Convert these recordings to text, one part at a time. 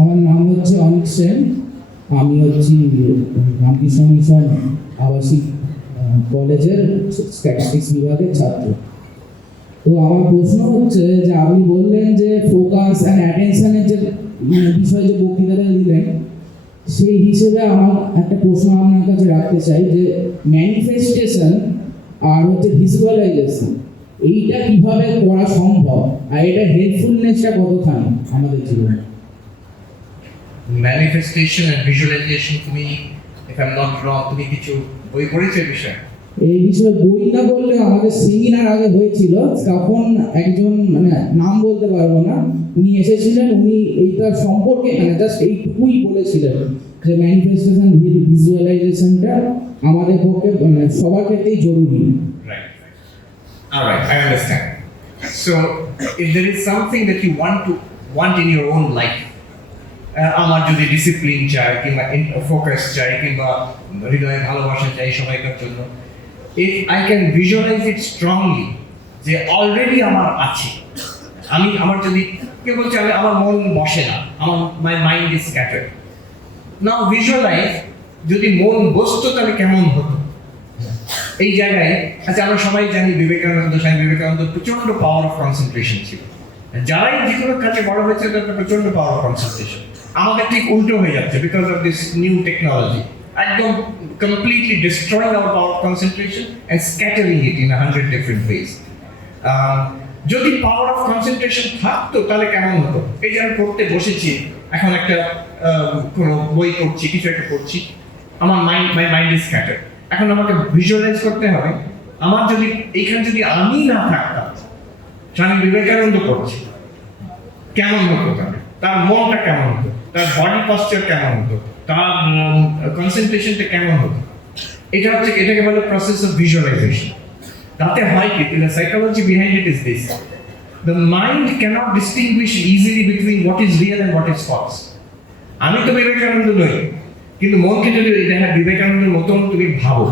আমার নাম হচ্ছে অনিক সেন। আমি হচ্ছি রামকৃষ্ণ মিশন আবাসিক কলেজের স্ট্যাটিস্টিক্স বিভাগের ছাত্র। তো আমার প্রশ্ন হচ্ছে যে আপনি বললেন যে ফোকাস অ্যান্ড অ্যাটেনশনের যে বিষয়ে যে বক্তৃতাটা দিলেন, সেই হিসেবে আমার একটা প্রশ্ন আপনার কাছে রাখতে চাই যে ম্যানিফেস্টেশন আর হচ্ছে ভিজুয়ালাইজেশন, এইটা কিভাবে করা সম্ভব আর এটা হেল্পফুলনেসটা কতখানি আমাদের জীবনে? ম্যানিফেস্টেশন এন্ড ভিজুয়ালাইজেশন, তুমি if I am not wrong তুমি কিছু বই পড়েছো এই বিষয়ে? এই বিষয়ে বই না বললে আমাদের সেমিনার আগে হয়েছিল, তখন একজন নাম বলতে পারবো না, উনি এসেছিলেন, উনি এইটার সম্পর্কে জাস্ট এইটুকুই বলেছিলেন যে ম্যানিফেস্টেশন ভিজুয়ালাইজেশনটা আমাদের পক্ষে সবার ক্ষেত্রেই জরুরি। Right. All right, I understand. So, if there is something that you want in your own life, আমার যদি ডিসিপ্লিন চাই কিংবা ফোকাস চাই কিংবা হৃদয়ে ভালোবাসা চাই সবাইকার জন্য, if I can visualize it strongly যে অলরেডি আমার আছে, আমার যদি কেউ বলছে আমার মন বসে না, my mind is scattered, now visualise যদি মন বসতো তাহলে কেমন হতো। এই জায়গায় আচ্ছা, আমরা সবাই জানি স্বামী বিবেকানন্দ প্রচন্ড পাওয়ার অফ কনসেন্ট্রেশন ছিল। যারাই যে কোনো কাজে বড় হয়েছে তাদের প্রচন্ড পাওয়ার অফ কনসেন্ট্রেশন। আমাদের ঠিক উল্টো হয়ে যাচ্ছে because of this new technology, একদম completely destroying our power of concentration and scattering it in 100 different ways. যদি পাওয়ার অফ কনসেন্ট্রেশন থাকতো তাহলে কেমন হতো? এই যে আমি পড়তে বসেছি, এখন একটা কোনো বই পড়ছি, কিছু একটা পড়ছি, আমার মাই মাইন্ড ইজ স্ক্যাটার্ড। এখন আমাকে ভিজুয়ালাইজ করতে হবে, আমার যদি এইখানে যদি আমি না থাকতাম, স্বামী বিবেকানন্দ পড়ছি, কেমন হতো তার মনটা কেমন হতো, তার বডি পশ্চার কেমন হতো, তার কনসেন্ট্রেশনটা কেমন হতো। এটাকে বলে প্রসেস অফ ভিজুয়ালাইজেশন। তাতে হয় কি, the psychology behind it is this: the mind cannot distinguish easily between what is real and what is false. আমি তো বিবেকানন্দ নই, কিন্তু মনকে যদি দেখা বিবেকানন্দের মতন তুমি ভাবো,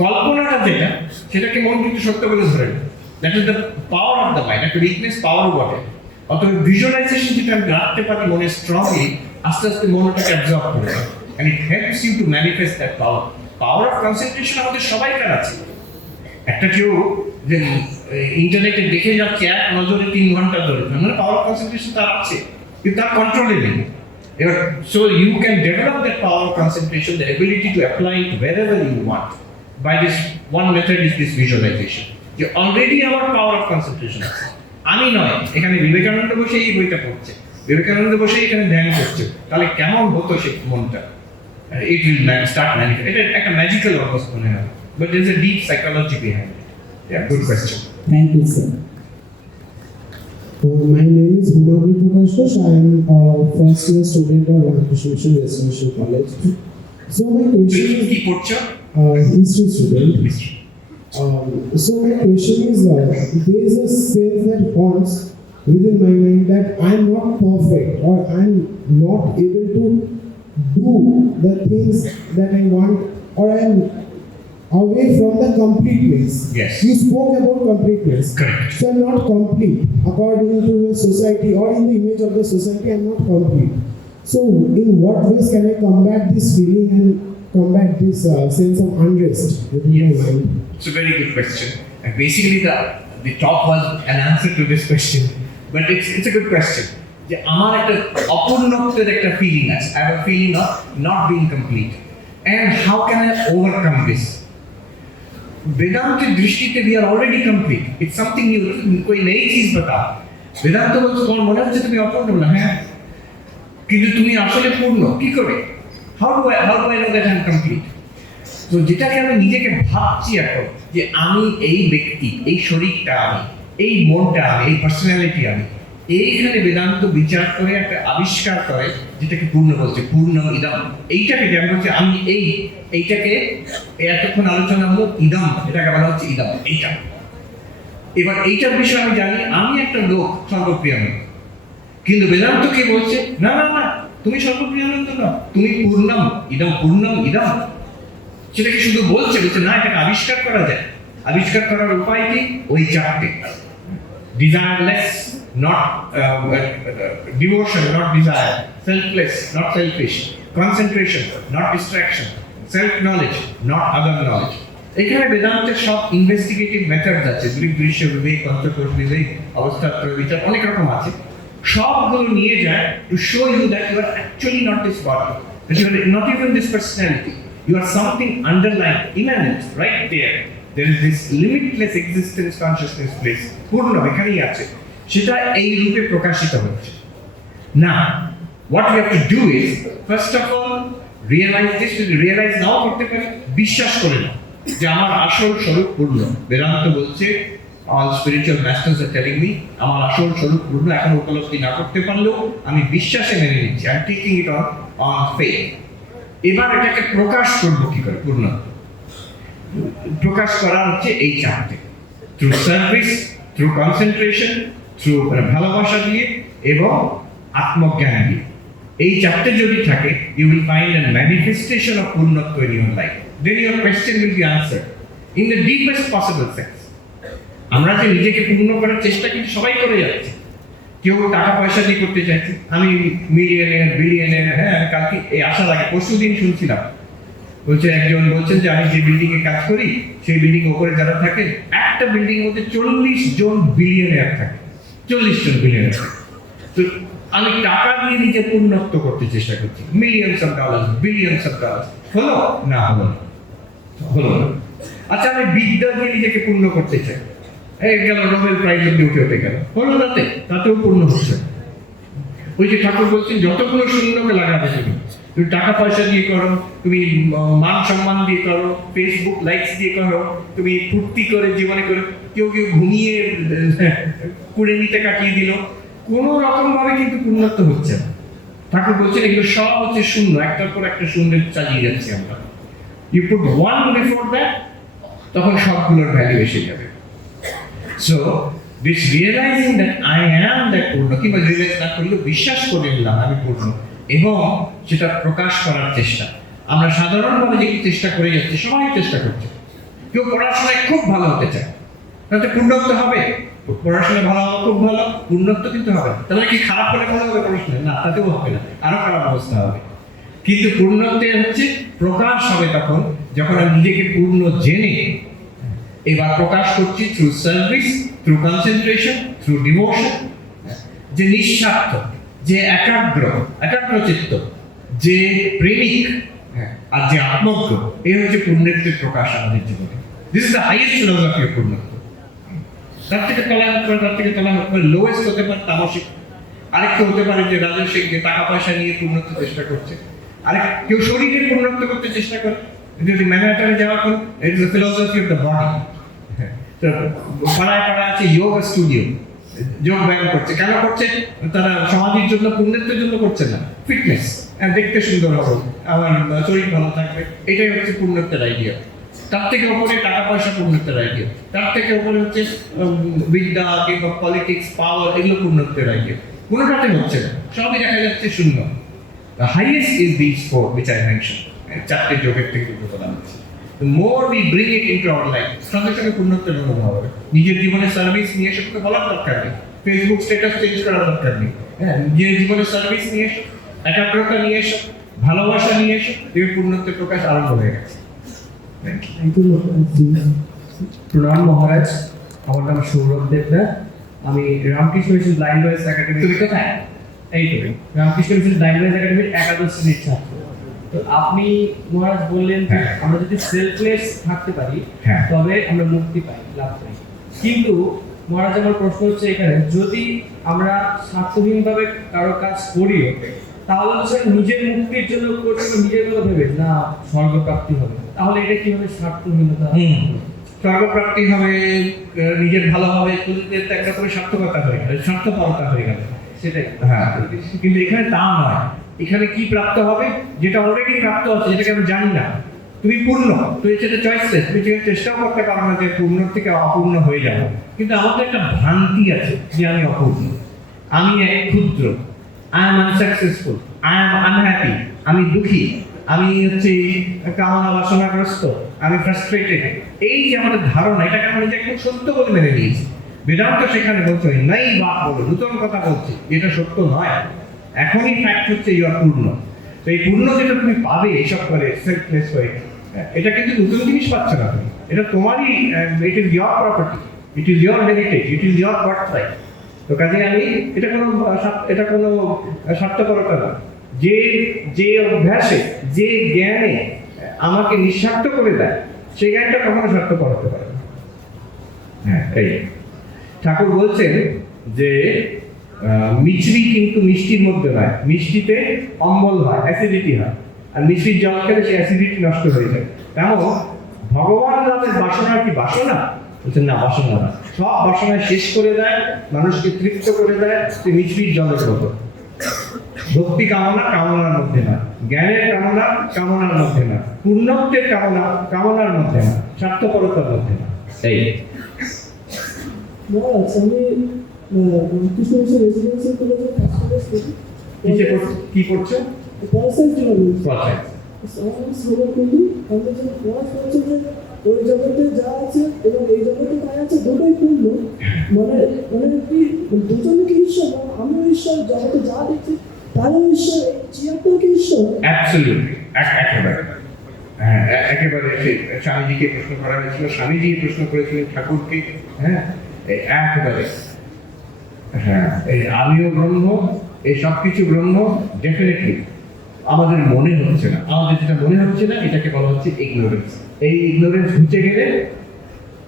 কল্পনাটা যেটা সেটাকে মন কিন্তু সত্য বলে ধরে নেয়। That is the power of the mind, একটা উইকনেস পাওয়ার বটে। অতএব ভিজুয়ালাইজেশন যেটা আমি রাখতে পারি মনে স্ট্রংলি, আস্তে আস্তে মনটাকে অ্যাবজর্ব করে নেয়, and it helps you to manifest that power. Power of concentration আমাদের সবাইকার আছে। একটা কেউ যে ইন্টারনেটে দেখে যাচ্ছে এক নজরে 3 ঘন্টা ধরে, মানে পাওয়ার অফ কনসেন্ট্রেশন তার আছে, কিন্তু তার কন্ট্রোলে নেই। এবার so you can develop that power of concentration, the ability to apply it wherever you want. By this one method is this visualization. যে অলরেডি আমার পাওয়ার অফ কনসেন্ট্রেশন আছে, আমি নয়। এখানে বিবেকানন্দ বসে এই বইটা পড়ছে, বিবেকানন্দ বসে এখানে ধ্যান করছে, তাহলে কেমন হতো সেই মনটা? It will start manifest. এটা একটা ম্যাজিক্যাল অবস্থা মনে হয়, but there is a deep psychology behind it. Yeah, good question. Thank you, sir. My name is Bhumabhi Prakash. I am a first year student of Ramkrishna Mission Residential College. So my question is, কি পড়ছো? history student. So my question is, there is a sense that haunts within my mind that I'm not perfect or I'm not able to do the things that I want, or I'm away from the completeness. Yes. You spoke about completeness. Correct. So I'm not complete according to the society, or in the image of the society, I'm not complete. So in what ways can I combat this feeling and combat this sense of unrest within my mind? It's a very good question. And basically the talk was an answer to this question, but it's a good question. যে আমার একটা অপূর্ণত্বের একটা feeling আছে, I have a feeling of not being complete, and how can I overcome this? वेदांत दृष्टि we are already complete. It's something new. कोई नई चीज बता। वेदांत বলছে তোমার মনে হচ্ছে তুমি অপূর্ণ না, হ্যাঁ, কিন্তু তুমি আসলে পূর্ণ। কি করে? How do I know that I'm complete? তো যেটাকে আমি নিজেকে ভাবছি এখন যে আমি এই ব্যক্তি, এই শরীরটা আমি, এই মনটা আমি, এই পার্সোনালিটি আমি, এইখানে বেদান্ত বিচার করে একটা আবিষ্কার করে যেটাকে পূর্ণ বলছে, পূর্ণ ইদম। এইটাকে যেমন বলছে আমি এইটাকে এতক্ষণ আলোচনা হলো ইদম, এটাকে বলা হচ্ছে ইদম, এইটা। এবার এইটার বিষয়ে আমি জানি আমি একটা লোক সর্বপ্রিয়ানন্দ, কিন্তু বেদান্ত কে বলছে না না না, তুমি সর্বপ্রিয়ানন্দ না, তুমি পূর্ণম ইদম, পূর্ণম ইদম। সেটাকে শুধু বলছে না, এটাকে আবিষ্কার করা যায়। আবিষ্কার করার উপায় কি? ওই চারটে। desireless, not devotion, not desire, selfless, not selfish, concentration, not distraction, self-knowledge, not other knowledge. এখানে বেদান্তের সব ইনভেস্টিগেটিভ মেথডস আছে, দৃশ্য বিবেক, পঞ্চকোষ বিবেক, অবস্থাত্রয় বিচার, অনেক রকম আছে। সবগুলো নিয়ে যায় to show you that you are actually not this body, that you are not even this personality. You are something underlying, immanent, right there. There is this limitless existence consciousness place. পূর্ণ এখানেই আছে, সেটা এই রূপে প্রকাশিত হচ্ছে। Now, what we have to do is, first of all, realize this. যদি realize নাও করতে পারি, বিশ্বাস করে নাও যে আমার আসল স্বরূপ পূর্ণ। বেদান্ত বলছে, all spiritual masters are telling me, আমার আসল স্বরূপ পূর্ণ। এখন উপলব্ধি না করতে পারলেও আমি বিশ্বাসে মেনে নিচ্ছি, I am taking it on faith. এবার এটাকে প্রকাশ করবো কি করে? পূর্ণ প্রকাশ করা হচ্ছে এই চারটে, through service, through concentration, through ভালোবাসা দিয়ে এবং আত্মজ্ঞান দিয়ে। এই চারটে যদি থাকে, you will find a manifestation of পূর্ণত্ব in your life. Then your question will be answered in the deepest possible sense. আমরা যে নিজেকে পূর্ণ করার চেষ্টা কিন্তু সবাই করে যাচ্ছে। কেউ টাকা পয়সা দিয়ে করতে চাইছে, আমি মিলিয়নের বিলিয়নের, হ্যাঁ কালকে এই আসার আগে পরশু দিন শুনছিলাম, বলছে একজন বলছেন যে আমি যে বিল্ডিং এ কাজ করি সেই বিল্ডিং উপরে যারা থাকে, একটা বিল্ডিং এর মধ্যে 40 জন বিলিয়নের থাকে, 40 জন বিলিয়নের। তো আমি টাকা দিয়ে নিজে পূর্ণত্ব করতে চেষ্টা করছি, millions of dollar, billions of dollar, হলো না? হলো না। আচ্ছা, আমি বিদ্যা দিয়ে নিজেকে পূর্ণ করতে চাই, এই গেল নোবেল প্রাইজ অব্দি উঠে গেল, হলো নাতে? তাতেও পূর্ণ হচ্ছে। ওই যে ঠাকুর বলছেন, যতগুলো শূন্যকে লাগাবে তুমি টাকা পয়সা দিয়ে করো, তুমি মান সম্মান দিয়ে করো, ফেসবুক লাইকস দিয়ে করো, তুমি ফুর্তি করে জীবনে করো, কেউ ঘুমিয়ে কুড়ে নিতে কাটিয়ে দিল, কোনো রকম ভাবে কিন্তু পূর্ণত্ব হচ্ছে না। ঠাকুর বলছেন এগুলো সব হচ্ছে শূন্য, একটার পর একটা শূন্য চালিয়ে যাচ্ছি আমরা। You put one before that, তখন সবগুলোর ভ্যালু এসে যাবে। So this realising that I am that পূর্ণ, কিংবা রিয়েলাইজ না করলেও বিশ্বাস করে নিলাম আমি পূর্ণ, এবং সেটা প্রকাশ করার চেষ্টা। আমরা সাধারণভাবে যে চেষ্টা করে যাচ্ছি, সবাই চেষ্টা করছে। কেউ পড়াশোনায় খুব ভালো হতে চায়, তাতে পূর্ণত্ব হবে? পড়াশোনায় ভালো হওয়া খুব ভালো, পূর্ণত্ব কিন্তু হবে। তাহলে কি খারাপ করে ভালো হবে পড়াশোনায়? না, তাতেও হবে না, আরো খারাপ অবস্থা হবে। কিন্তু পূর্ণত্বে হচ্ছে প্রকাশ হবে তখন যখন আমি নিজেকে পূর্ণ জেনে এবার প্রকাশ করছি through service, through concentration, through devotion. যে নিঃস্বার্থ, যে একাগ্র চিত্ত, যে প্রেমিক, আর যে আত্মজ্ঞ, এই হচ্ছে পূর্ণত্বের প্রকাশ আমাদের জীবনে। This is the highest philosophy of পূর্ণত্ব। তার থেকে তলা হতে পারে, তার থেকে তলা হতে পারে, লোয়েস্ট হতে পারে তামসিক, আরেকটা হতে পারে যে রাজস্বিক, যে টাকা পয়সা নিয়ে পূর্ণত্ব চেষ্টা করছে, আরেক কেউ শরীরের পূর্ণত্ব করতে চেষ্টা করে। যদি ম্যানহাটনে যাওয়া করে, it is the philosophy of the body. তো পাড়ায় আছে যোগ স্টুডিও, যোগ ব্যায়াম করছে। কেন করছে? তারা সমাধির জন্য, পূর্ণত্বের জন্য করছে না, ফিটনেস, দেখতে সুন্দর হবে, আমার শরীর ভালো থাকবে, এটাই হচ্ছে পূর্ণত্বের আইডিয়া। তার থেকে উপরে টাকা পয়সা পূর্ণত্বের আইডিয়া, তার থেকে উপরে হচ্ছে বিদ্যা কিংবা পলিটিক্স, পাওয়ার, এগুলো পূর্ণত্বের আইডিয়া। কোনোটাতে হচ্ছে না, সবই দেখা যাচ্ছে শূন্য। The highest is these four which I mentioned, চারটে যোগের থেকে দুটো বলা হচ্ছে। The more we bring it into our life, সঙ্গে সঙ্গে পূর্ণত্বের অনুভব হবে। নিজের জীবনে সার্ভিস নিয়ে এসে তো বলার দরকার নেই, ফেসবুক স্ট্যাটাস চেঞ্জ করার দরকার নেই। হ্যাঁ, নিজের জীবনে সার্ভিস নিয়ে এসো, একাগ্রতা নিয়ে এসো, ভালোবাসা নিয়ে এসো, এই পূর্ণত্বের প্রকাশ আরম্ভ হয়ে গেছে। প্রণাম মহারাজ, আমার নাম সৌরভ দেবনাথ, আমি Ramakrishna mission blind boys academy. তুমি কোথায়? এই তো রামকৃষ্ণ মিশন ব্লাইন্ড বয়েজ একাডেমির একাদশ শ্রেণীর ছাত্র। তো আপনি মহারাজ বললেন যে হ্যাঁ, আমরা যদি সেলফলেস থাকতে পারি হ্যাঁ, তবে আমরা মুক্তি পাই, লাভ পাই। কিন্তু মহারাজ, আমার প্রশ্ন হচ্ছে এখানে, যদি আমরা স্বার্থহীনভাবে কারো কাজ করিও, তাহলে তো সেটা নিজের মুক্তির জন্য করছি, নিজের কথা ভেবে না স্বর্গপ্রাপ্তি হবে, তাহলে এটা কিভাবে স্বার্থহীনতা? স্বর্গপ্রাপ্তি হবে, নিজের ভালো হবে, একটা করে সার্থকতা হয়ে গেল, স্বার্থপরতা হয়ে গেল, সেটাই। হ্যাঁ। কিন্তু এখানে তা নয়। এখানে কি প্রাপ্ত হবে? যেটা অলরেডি প্রাপ্ত আছে, যেটাকে আমি জানি না। তুমি পূর্ণ, তুমি সেটা চয়েসলেস, তুমি চেষ্টাও করতে পারো না যে পূর্ণ থেকে অপূর্ণ হয়ে যাবো। কিন্তু আমাদের একটা ভ্রান্তি আছে যে আমি অপূর্ণ, আমি এক ক্ষুদ্র, I am unsuccessful, I am unhappy, আমি দুঃখী, আমি হচ্ছে কামনা বাসনাগ্রস্ত, আমি ফ্রাস্ট্রেটেড। এই যে আমাদের ধারণা, এটাকে আমরা নিজে একদম সত্য বলে মেনে নিয়েছি। বেদান্ত সেখানে বলছে নাই বাক বলো, নূতন কথা বলছে, এটা সত্য নয়। এখনই ফ্যাক্ট হচ্ছে ইউ আর পূর্ণ। তো এই পূর্ণ যেটা তুমি পাবে এইসব করে সেলফলেস হয়ে, এটা কিন্তু নতুন জিনিস পাচ্ছ না তুমি, এটা তোমারই, it is your property, it is your heritage, it is your birthright. তো কাজে আমি এটা কোনো স্বার্থপরতা না। যে অভ্যাসে, যে জ্ঞানে আমাকে নিঃস্বার্থ করে দেয়, সেই জ্ঞানটা কখনো স্বার্থপর হতে পারে না। হ্যাঁ, এই ঠাকুর বলছেন যে মিছরি কিন্তু মিষ্টির মধ্যে নয়, মিষ্টিতে অম্বল হয়, অ্যাসিডিটি হয়, আর মিষ্টির জল খেলে সেই অ্যাসিডিটি নষ্ট হয়ে যায়। তেমন ভগবান নামের বাসনা কি বাসনা? বলছেন না, বাসনা না। সব বাসনা শেষ করে দেয়, মানুষকে তৃপ্ত করে দেয়, সে মিছরির জলের মতো। ভক্তি কামনা কামনার মধ্যে না, জ্ঞানের কামনা কামনার মধ্যে না, পূর্ণত্বের কামনা কামনার মধ্যে না, স্বার্থপরতার মধ্যে না। এই মহারাজ, আমি রামকৃষ্ণ মিশন রেসিডেন্সিয়াল কলেজে ফার্স্ট ইয়ার কি করছো? পড়াশোনা জন্য Process. আমার স্লোগান কিন্তু আমাদের জন্য পড়া হচ্ছে যে ওই জগতে যা আছে এবং এই জগতে যা আছে দুটোই পূর্ণ, মানে কি দুজনে কি ঈশ্বর, আমরা ঈশ্বর, জগতে যা দেখছি তারও ঈশ্বর, এই চিয়ারটাও কি ঈশ্বর? Absolutely. একেবারে। হ্যাঁ, একেবারে সেই স্বামীজিকে প্রশ্ন করা হয়েছিল, স্বামীজি প্রশ্ন করেছিলেন ঠাকুরকে। হ্যাঁ, একেবারে। হ্যাঁ, এই আমিও ব্রহ্ম, এই সব কিছু ব্রহ্ম, ডেফিনেটলি আমাদের মনে হচ্ছে না। আমাদের যেটা মনে হচ্ছে না, এটাকে বলা হচ্ছে ইগনোরেন্স। এই ইগনোরেন্স ঘুচে গেলে,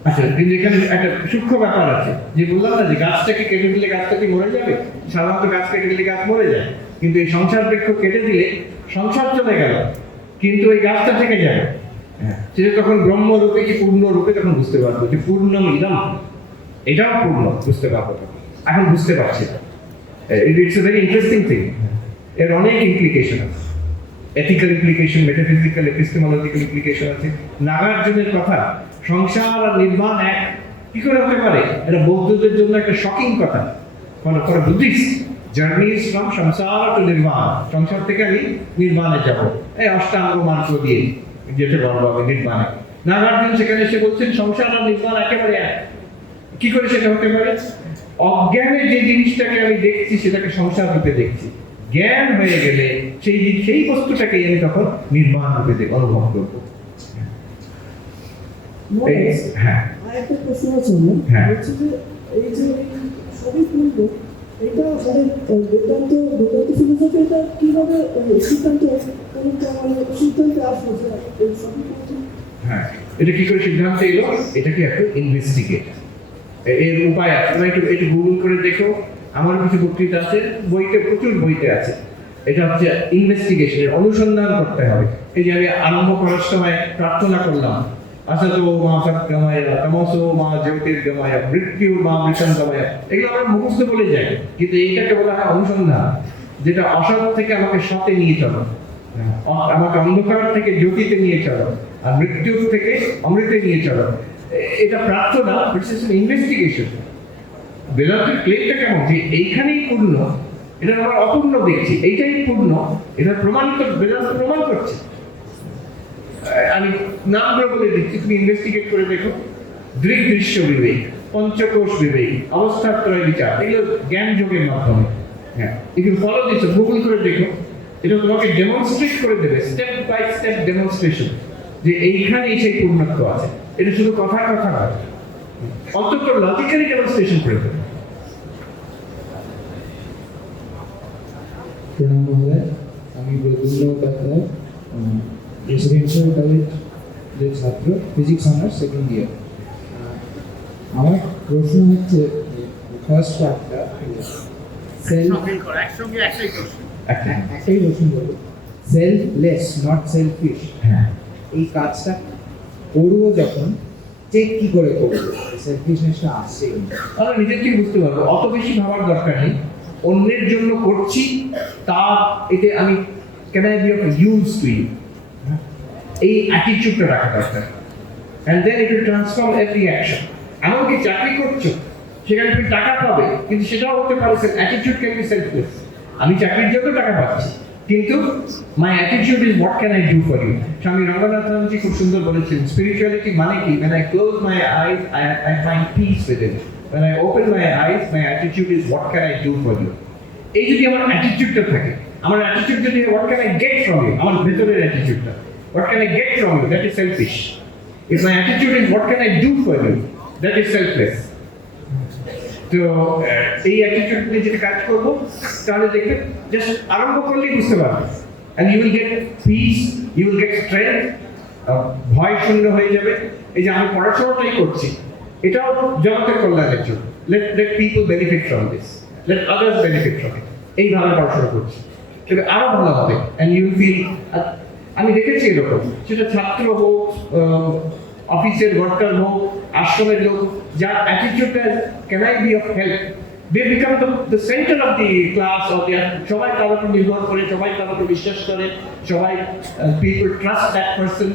আচ্ছা, কিন্তু এখানে একটা সূক্ষ্ম ব্যাপার আছে, যে বললাম না যে গাছটাকে কেটে দিলে গাছটা কি মরে যাবে? সাধারণত গাছ কেটে দিলে গাছ মরে যায়, কিন্তু এই সংসার বৃক্ষ কেটে দিলে সংসার চলে গেল, কিন্তু এই গাছটা থেকে যাবে। হ্যাঁ, সেটা তখন ব্রহ্মরূপে কি পূর্ণরূপে তখন বুঝতে পারবো যে পূর্ণম ইদম, এটাও পূর্ণ, বুঝতে পারবো তখন। এখন বুঝতে পারছি না। It's a very interesting thing. এর অনেক ইমপ্লিকেশন আছে, ethical implication, metaphysical, epistemological implication আছে। নাগার্জুনের কথা, সংসার আর নির্বাণ এক কি করে হতে পারে? এটা বৌদ্ধদের জন্য একটা শকিং কথা। For Buddhist, journey is from সংসার টু নির্বাণ, সংসার থেকে আমি নির্বাণে যাব, এই অষ্টাঙ্গ মার্গ দিয়ে যেতে পারবো আমি নির্বাণে। নাগার্জুন সেখানে এসে বলছেন সংসার আর নির্বাণ একেবারে এক। কি করে সেটা হতে পারে? অজ্ঞানে যে জিনিসটাকে আমি দেখছি সেটাকে সংসার রূপে দেখছি, জ্ঞান হয়ে গেলে সেই বস্তুটাকে আমি তখন নির্মাণ রূপে অনুভব করবো। হ্যাঁ, আর একটা প্রশ্ন আছে আমার, হ্যাঁ। হচ্ছে যে এই যে সবই পূর্ণ, এটা মানে বেদান্ত ফিলোসফি এটা কিভাবে সিদ্ধান্তে আসলো যে এই সবই পূর্ণ? হ্যাঁ, এটা কি করে সিদ্ধান্ত এলো? এটাকে একটু ইনভেস্টিগেট, এর উপায় আছে। তোমরা একটু গুগল করে দেখো, আমার কিছু বক্তৃতা আছে, বইতে প্রচুর বইতে আছে। এটা হচ্ছে ইনভেস্টিগেশনের, অনুসন্ধান করতে হবে। এই যে আমি আরম্ভ করার সময় প্রার্থনা করলাম, আসতো মা সৎগময়, তমসো মা জ্যোতির্গময়, মৃত্যু মা মৃত্যুঞ্জময়, এগুলো আমরা মুখস্থ বলে যাই, কিন্তু এইটাকে বলা হয় অনুসন্ধান, যেটা অসৎ থেকে আমাকে সতে নিয়ে চলো, আমাকে অন্ধকার থেকে জ্যোতিতে নিয়ে চলো, আর মৃত্যুর থেকে অমৃতে নিয়ে চলো। এটা প্রার্থনা, ইনভেস্টিগেশন। বেদান্তের ক্লেমটা কেমন যে এইখানেই পূর্ণ, এটা আমরা অপূর্ণ দেখছি, এইটাই পূর্ণ, এটা প্রমাণিত, বেদান্ত প্রমাণ করছে। আমি নামগুলো বলে দিচ্ছি, তুমি ইনভেস্টিগেট করে দেখো। দৃশ্য বিবেক, পঞ্চকোষ বিবেক, অবস্থাত্রয় বিচার, এগুলো জ্ঞান যোগের মাধ্যমে। হ্যাঁ, এগুলো ফলো দিচ্ছ, গুগল করে দেখো, এটা তোমাকে ডেমনস্ট্রেট করে দেবে, স্টেপ বাই স্টেপ ডেমনস্ট্রেশন, যে এইখানেই সেই পূর্ণত্ব আছে। এটা শুধু কথার কথা নয়, অন্তত লজিক্যালি ডেমনস্ট্রেশন করে দেবে। প্রণাম মহোদয়, আমি প্রদ্যুম্ন উপাধ্যায়, রেসিডেন্সিয়াল কলেজের ছাত্র, ফিজিক্স অনার্স সেকেন্ড ইয়ার। আমার প্রশ্ন হচ্ছে, ফার্স্ট পার্টটা একটাই প্রশ্ন বলবো, সেলফলেস নট সেলফিশ, হ্যাঁ, এই কাজটা করবো যখন, চেক কি করে করবো সেলফিশনেসটা আসছে? আমরা নিজের থেকে বুঝতে পারবো, অত বেশি ভাবার দরকার নেই। অন্যের জন্য করছি, তা এতে আমি can I be of use to you, এই অ্যাটিটিউডটা রাখা দরকার। And then it will transform every action. এমনকি চাকরি করছো, সেখানে তুমি টাকা পাবে, কিন্তু সেটাও হতে পারে অ্যাটিটিউড ক্যান বি সেলফলেস। আমি চাকরির জন্য টাকা পাচ্ছি, কিন্তু my attitude is what can I do for you. Swami Ranganathanji খুব সুন্দর বলেছেন, স্পিরিচুয়ালিটি মানে কি? when I close my eyes I find peace within, when I open my eyes, my attitude is what can I do for you? এই যদি আমার অ্যাটিটিউডটা থাকে, আমার অ্যাটিটিউড যদি what can I get from you, আমার ভেতরের অ্যাটিটিউডটা what can I get from you, that is selfish. If my attitude is what can I do for you, that is selfless. তো এই অ্যাটিটিউড নিয়ে যদি কাজ করবো তাহলে দেখবেন জাস্ট আরম্ভ করলেই বুঝতে পারবেন, and you will get peace, you will get strength, ভয় শূন্য হয়ে যাবে। এই যে আমি পড়াশোনাটাই করছি, এটাও জগতের কল্যাণের জন্য। let people benefit from this, let others benefit from it, এইভাবে পড়াশোনা করছি তবে আরো ভালো হবে, and you will feel আমি দেখেছি এরকম, সেটা ছাত্র হোক, অফিসের ওয়ার্কার হোক, আশ্রমের লোক, যার অ্যাটিটিউডটা can I be of help, they become the centre of the class of the, সবাই তার উপর নির্ভর করে, সবাই তার উপর বিশ্বাস করে, সবাই people trust that person,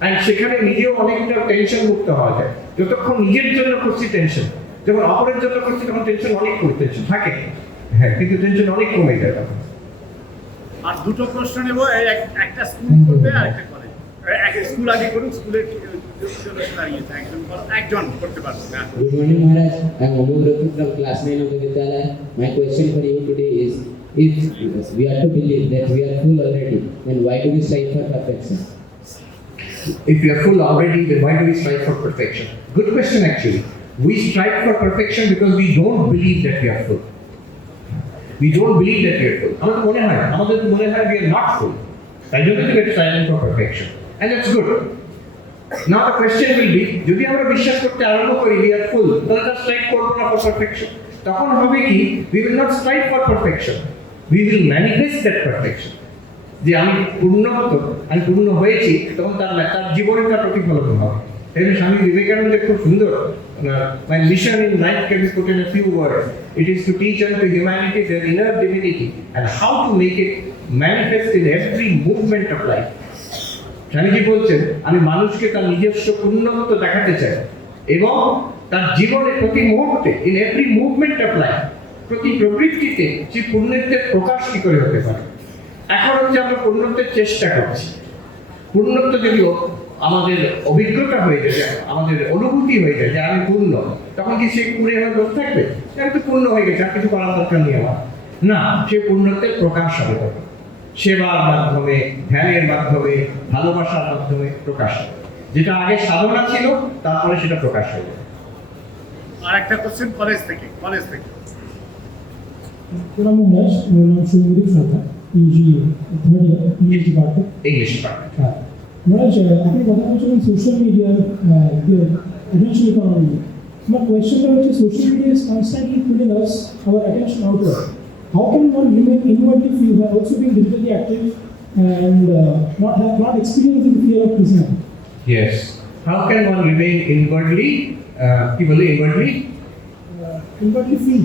and সেখানে নিজেও অনেকটা টেনশন মুক্ত হওয়া যায়। যতক্ষণ নিজের জন্য করছি টেনশন, যখন অপরের জন্য করছি তখন টেনশন অনেক কমে, টেনশন থাকে হ্যাঁ, কিন্তু টেনশন অনেক কমে যায় তখন। আর দুটো প্রশ্ন নেব, একটা স্কুল করবে আর একটা কলেজ। একটা স্কুল আগে করুন, স্কুলের একজন করতে পারবে না। Good morning, Maharaj. I am Amol Rathi from class 9 of the Vidyalaya. My question for you today is, if we are to believe that we are full already, then why do we strive for perfection? If we are full already, then why do we strive for perfection? Good question actually. We strive for perfection because we don't believe that we are full. We don't believe that we are full. আমাদের মনে হয় we are not full. তাই জন্য we are striving for perfection. And that's good. Now the question will be, যদি আমরা বিশ্বাস করতে আরম্ভ করি we are full, তাহলে আমরা strive করব না for perfection. তখন হবে কি, we will not strive for perfection. We will manifest that perfection. যে আমি পূর্ণ হয়েছি, তখন তার জীবনে তার প্রতিফলন হবে। এই স্বামী বিবেকানন্দের খুব সুন্দর, my mission in life can be put in a few words. It is to teach unto humanity their inner divinity and how to make it manifest in every movement of life. Swamiji বলছেন, আমি মানুষকে তার নিজস্ব পূর্ণত্ব দেখাতে চাই এবং তার জীবনে প্রতি মুহূর্তে in every movement of life, প্রতি প্রবৃত্তিতে সেই পূর্ণত্বের প্রকাশ কি করে হতে পারে। এখন হচ্ছে আমরা পূর্ণত্বের চেষ্টা করছি। পূর্ণত্ব যদিও আমাদের অভিজ্ঞতা হয়ে যায়, আমাদের অনুভূতি হয়ে যায় যে আমি পূর্ণ, তখন কি সে পুরে হয়ে বসে থাকবে? আমি তো পূর্ণ হয়ে গেছে, আর কিছু করার দরকার নেই আমার। না, সে পূর্ণত্বের প্রকাশ হবে তখন সেবার মাধ্যমে, ধ্যানের মাধ্যমে, ভালোবাসার মাধ্যমে প্রকাশ হবে। যেটা আগে সাধনা ছিল, তারপরে সেটা প্রকাশ হয়ে যাবে। আর একটা কোশ্চেন কলেজ থেকে। Good morning, Maharaj. My name is Shubhadeep Sharma, PG third year, English department. English department. Maharaj, আপনি কথা বলছেন social media attention economy. My question is, social media is constantly pulling us our attention outward. How can one remain inwardly free while also being digitally active and not experiencing the fear of prison? Yes. How can one remain inwardly Inwardly free.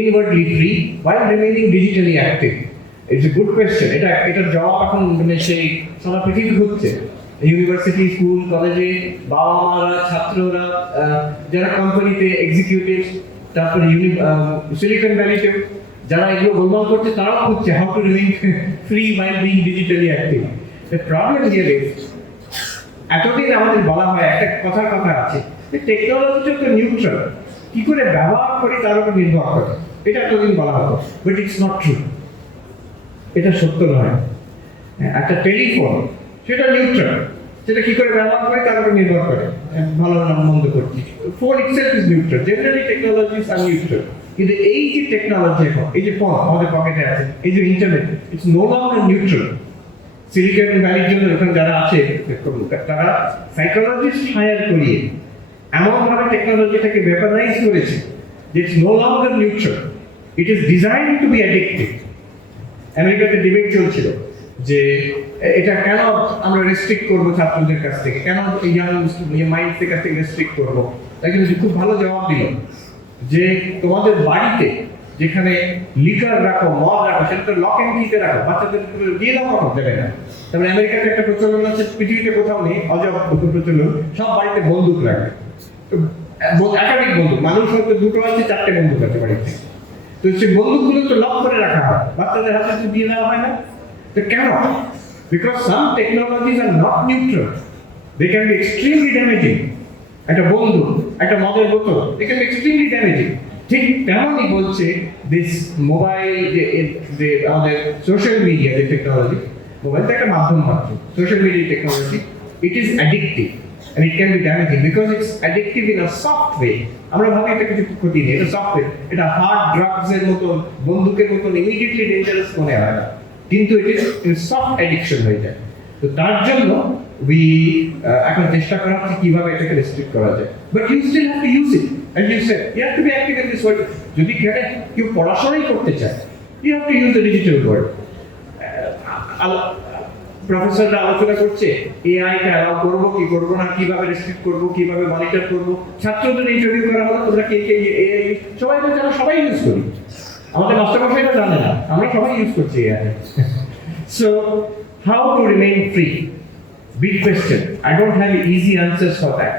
inwardly free while remaining digitally active? It's a good question. এটার জবাব এখন মানে সেই সারা পৃথিবী হচ্ছে। University, school, কলেজে বাবা মারা, ছাত্ররা, যারা কোম্পানিতে এক্সিকিউটিভ, তারপরে সিলিকন ভ্যালিতে যারা এগুলো গোলমাল করছে, তারাও খুঁজছে how to remain free while being digitally active. The problem here is, এতদিন আমাদের বলা হয়, একটা কথা আছে যে টেকনোলজিটা তো নিউট্রাল, কি করে ব্যবহার করি তার উপর নির্ভর করে, এটা এতদিন বলা হতো, বাট ইটস নট ট্রু। এটা সত্য নয়। একটা টেলিফোন সেটা নিউট্রাল, সেটা কি করে ব্যবহার করি তার উপর নির্ভর করে, ভালো না মন্দ করছি। Phone itself is neutral, generally technologies are neutral. কিন্তু এই যে টেকনোলজি এখন, এই যে ফোন আমাদের পকেটে আছে, এই যে internet, it's no longer neutral. Silicon ভ্যালির জন্য ওখানে যারা আছে তারা সাইকোলজিস্ট হায়ার করিয়ে এমনভাবে টেকনোলজিটাকে ভেপারাইজ করেছে যে it's no longer neutral, it is design to be addictive. আমেরিকাতে ডিবেট চলছিল যে এটা কেন আমরা রেস্ট্রিক্ট করবো ছাত্রদের কাছ থেকে, কেন ইয়াং মাইন্ডসের কাছ থেকে রেস্ট্রিক্ট করবো। তাই কিন্তু খুব ভালো জবাব দিল যে তোমাদের বাড়িতে যেখানে লিকার রাখো, মদ রাখো, সেটা তো লক এন্ড কিতে রাখো, বাচ্চাদের দিয়ে দাও, কখন দেবে না। তারপরে আমেরিকাতে একটা প্রচলন আছে, পৃথিবীতে কোথাও নেই, অজব প্রচলন, সব বাড়িতে বন্দুক রাখে, একাধিক বন্দুক, মানুষ হয়তো দুটো আছে, 4টে বন্দুক আছে বাড়িতে। তো সেই বন্দুকগুলো তো লক করে রাখা হয়, বাচ্চাদের হাতে তো দিয়ে দেওয়া হয় না। তো কেন? Because some technologies are not neutral, they can be extremely damaging. একটা বন্দুক একটা মদের বোতল, it can be extremely damaging. ঠিক তেমনই বলছে দিস মোবাইল যে আমাদের সোশ্যাল মিডিয়া যে টেকনোলজি, মোবাইল তো একটা মাধ্যম মাত্র, social media technology, it is addictive and it can be damaging because it's addictive in a soft way. আমরা ভাবি এটা কিছু ক্ষতি নেই, এটা সফট ওয়ে, এটা হার্ড ড্রাগস এর মতো, বন্দুকের মতো ইমিডিয়েটলি ডেঞ্জারাস মনে হয় না, কিন্তু it is সফট অ্যাডিকশন হয়ে যায়। তো তার জন্য we এখন চেষ্টা করা হচ্ছে কিভাবে এটাকে রেস্ট্রিক্ট করা যায়, but you still have to use it and you said you have to be active in this world. যদি কেউ পড়াশোনাই করতে চায়, you have to use the digital world. প্রফেসররা আলোচনা করছে এআইটা অ্যালাউ করবো কি করবো না, কিভাবে রেস্ট্রিক্ট করবো, কিভাবে মনিটর করবো। ছাত্রদের ইন্টারভিউ করা হলো, তোমরা কে কে এআই, সবাই বলছে আমরা সবাই ইউজ করি, আমাদের মাস্টারমশাইরা জানে না, আমরা সবাই ইউজ করছি AI. So how to remain free, big question. I don't have easy answers for that.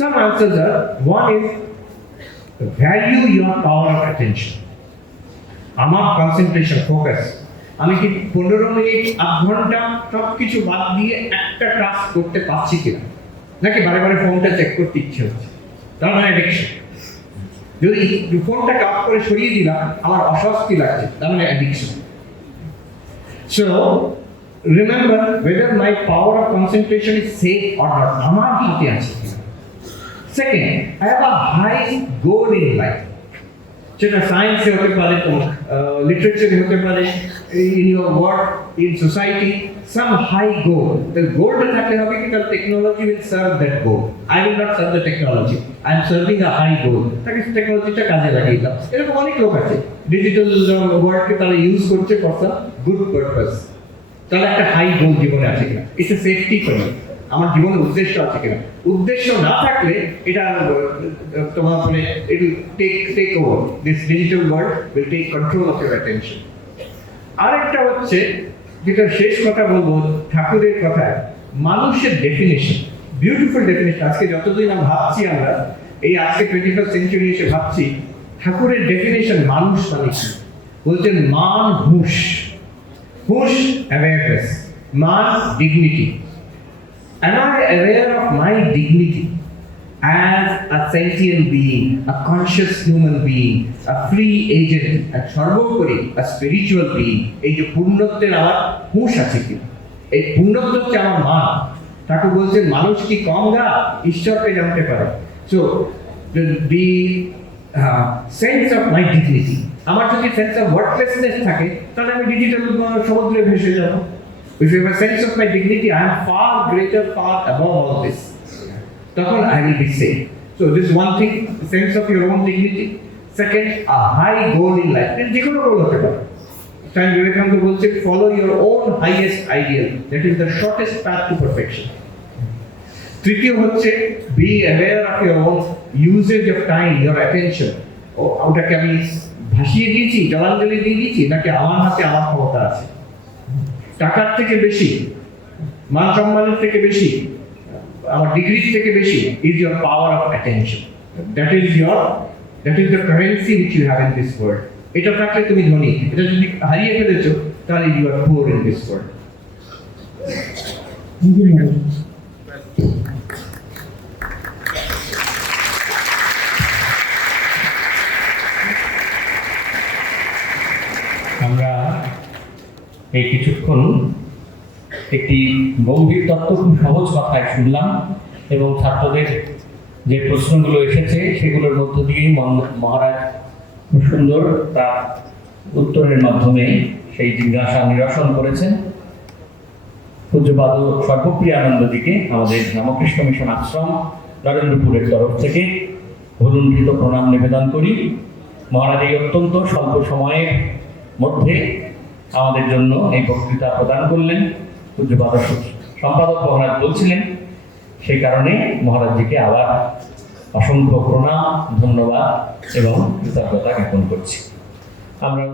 Some answers are, one is value your power of attention. আমার কনসেন্ট্রেশন, ফোকাস, আমি কি 15 মিনিট, আধ ঘন্টা সব কিছু বাদ দিয়ে একটা টাস্ক করতে পারছি কিনা, নাকি বারে বারে ফোনটা চেক করতে ইচ্ছে হচ্ছে, তার মানে অ্যাডিকশন। যদি ফোনটাকে অফ করে সরিয়ে দিলাম আমার অস্বস্তি লাগছে, তার মানে addiction. So remember whether my power of concentration is safe or not, আমার হাতে আছে কিনা। Second, I have a high goal in life. সেটা সায়েন্সে হতে পারে, লিটারেচারে হতে পারে, in your work, in society, some high goal. The goalটা থাকতে হবে কি তার technology will serve that goal. I will not serve the technology. I am serving a high goal. তাকে টেকনোলজিটা কাজে লাগিয়ে দাও। এরকম অনেক লোক আছে, ডিজিটাল ওয়ার্ডকে তারা ইউজ করছে ফর সাম গুড পারপাস। তাহলে একটা হাই গোল জীবনে আছে কিনা, it's a safety for me, আমার জীবনের উদ্দেশ্য আছে কিনা। উদ্দেশ্য না থাকলে এটা তোমার মানে it will take over, this digital world will take control of your attention. আরেকটা হচ্ছে যেটা শেষ কথা বলবো ঠাকুরের কথায়, মানুষের ডেফিনেশন, বিউটিফুল ডেফিনেশন। আজকে যতদিন ভাবছি আমরা, এই আজকে 21st সেঞ্চুরি এসে ভাবছি, ঠাকুরের ডেফিনেশন মানুষ মানে কি বলছেন, মান হুঁশ, হুঁশ অ্যাওয়ারনেস, মান dignity. Am I aware of my dignity as a sentient being, a conscious human being, a free agent, and সর্বোপরি a spiritual being? এই যে পূর্ণত্বের আমার হুঁশ আছে কি, এই পূর্ণত্ব হচ্ছে আমার মান। ঠাকুর বলছেন মানুষ কি কম গা, ঈশ্বরকে জানতে পারে। So the sense of my dignity, আমার যদি সেন্স অফ ওয়ার্থলেসনেস থাকে তাহলে আমি ডিজিটাল সমুদ্রে ভেসে যাব। If you have a sense of my dignity, I am far greater, far above all this. তখন I will be safe. So this is one thing, sense of your own dignity. Second, a high goal in life. যে কোনো গোল হতে পারে। স্বামী বিবেকানন্দ বলছে, follow your own highest ideal. That is the shortest path to perfection. তৃতীয় হচ্ছে, be aware of your own usage of time, your attention. ওটাকে আমি ভাসিয়ে দিয়েছি, জলাঞ্জলি দিয়ে দিয়েছি, নাকি আমার হাতে আমার ক্ষমতা আছে। টাকার থেকে বেশি, মান সম্মানের থেকে বেশি, আমার ডিগ্রির থেকে বেশি is your power of attention. That is the currency which you have in this world. এটা থাকলে তুমি ধনী, এটা যদি হারিয়ে ফেলেছো তাহলে you are poor in this world. Thank you, Madam. আমরা এই কিছুক্ষণ একটি গম্ভীর তত্ত্ব খুব সহজ কথায় শুনলাম, এবং ছাত্রদের যে প্রশ্নগুলো এসেছে সেগুলোর মধ্য দিয়েই মহারাজ খুব সুন্দর তার উত্তরের মাধ্যমে সেই জিজ্ঞাসা নিরসন করেছেন। পূজ্যপাদ সর্বপ্রিয়ানন্দজিকে আমাদের রামকৃষ্ণ মিশন আশ্রম নরেন্দ্রপুরের তরফ থেকে ভুলুণ্ঠিত প্রণাম নিবেদন করি। মহারাজ এই অত্যন্ত স্বল্প সময়ের মধ্যে আমাদের জন্য এই বক্তৃতা প্রদান করলেন। পূজ্যপাদ সম্পাদক মহারাজ বলছিলেন, সেই কারণে মহারাজজিকে আবার অসংখ্য প্রণাম, ধন্যবাদ এবং কৃতজ্ঞতা জ্ঞাপন করছি। আমরা